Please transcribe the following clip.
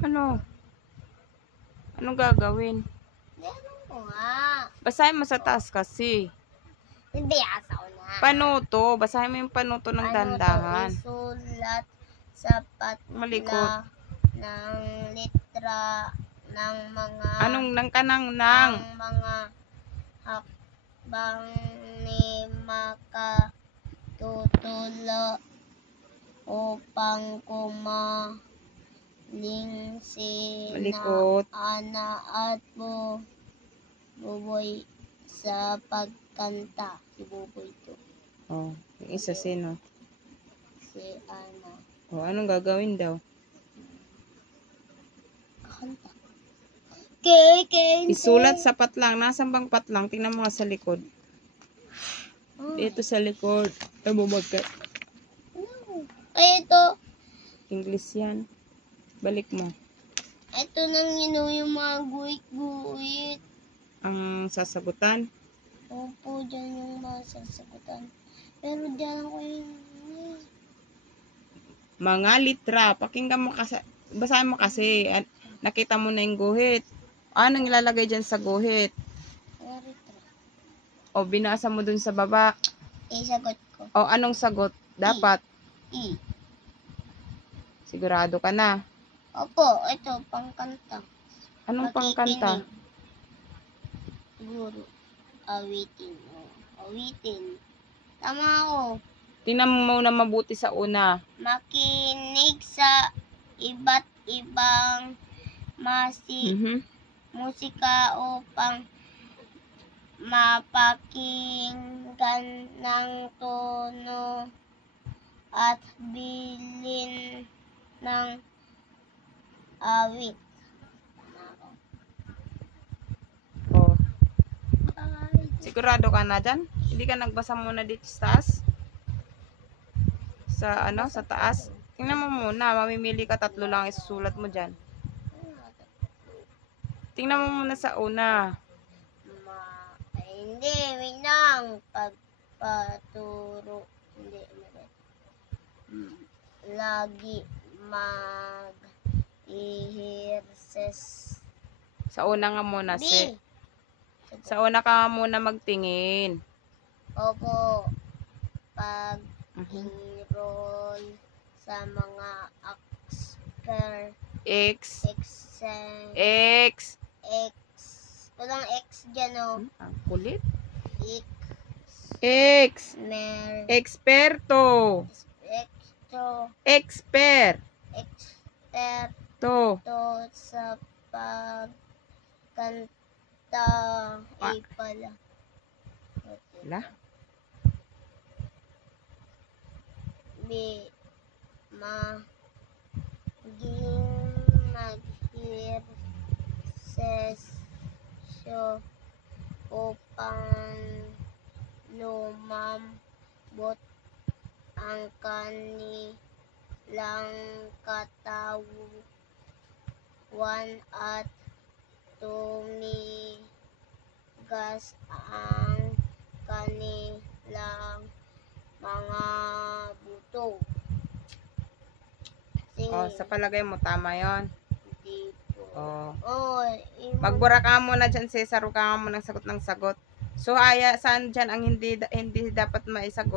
Ano? Anong gagawin? Meron ko nga. Basahin mo sa taas kasi. Hindi, asaw na. Panuto. Basahin mo yung panuto ng dandahan. Isulat sa Malikot. patla ng litra ng mga Anong nang kanang ang nang? mga hakbang ni makatutulo upang kumaling si Malikot. Ana at Buboy sa pagkanta. Si Buboy to. Oh, yung isa sino? Si Ana. Oh, anong gagawin daw? Kanta. Kay. Isulat sa patlang. Nasaan bang patlang? Tingnan mo nga sa likod. Dito sa likod. Ay, bumagkat. Ay, ito. English yan. Balik mo. Ito nang yung mga guhit-guhit. Ang sasagutan. Opo, dyan yung mga sasagutan. Pero dyan ako yung... Mga litra. Pakinggan mo kasi. Basahin mo kasi. Nakita mo na yung guhit. Anong ilalagay dyan sa guhit? O, binasa mo dun sa baba. Isagot ko. O, anong sagot? Dapat. I. Sigurado ka na. Opo, ito, pangkanta. Anong pangkanta? Siguro. Awitin. Awitin. Tama ako. Tingnan mo muna mabuti sa una. Makinig sa iba't ibang musika upang mapakinggan ng tono at bilin ng awit. O, sigurado ka na dyan? Hindi ka nagbasa muna dito sa taas? Sa taas? Tingnan mo muna, mamimili ka, 3 lang isusulat mo dyan. Tingnan mo muna sa una. Hindi, wait lang. Pagpaturo. Hindi. Lagi mag-ihirses. Sa una nga muna. B. Sa una ka muna magtingin. Opo. Pag-enroll sa mga X. X. Walang X dyan, o. Ang kulit. X. Eksperto. Expert. To. Sa pagkanta. Ay pala. Wala. B. Mag-ehersesyo upang lumambot ang kanilang katawan at tumigas ang kanilang mga buto. O, sa palagay mo, tama yon. Hindi po. O. Magbura ka muna dyan, Cesar. Huwag ka muna ng sagot ng sagot. So, saan dyan ang hindi dapat maisagot?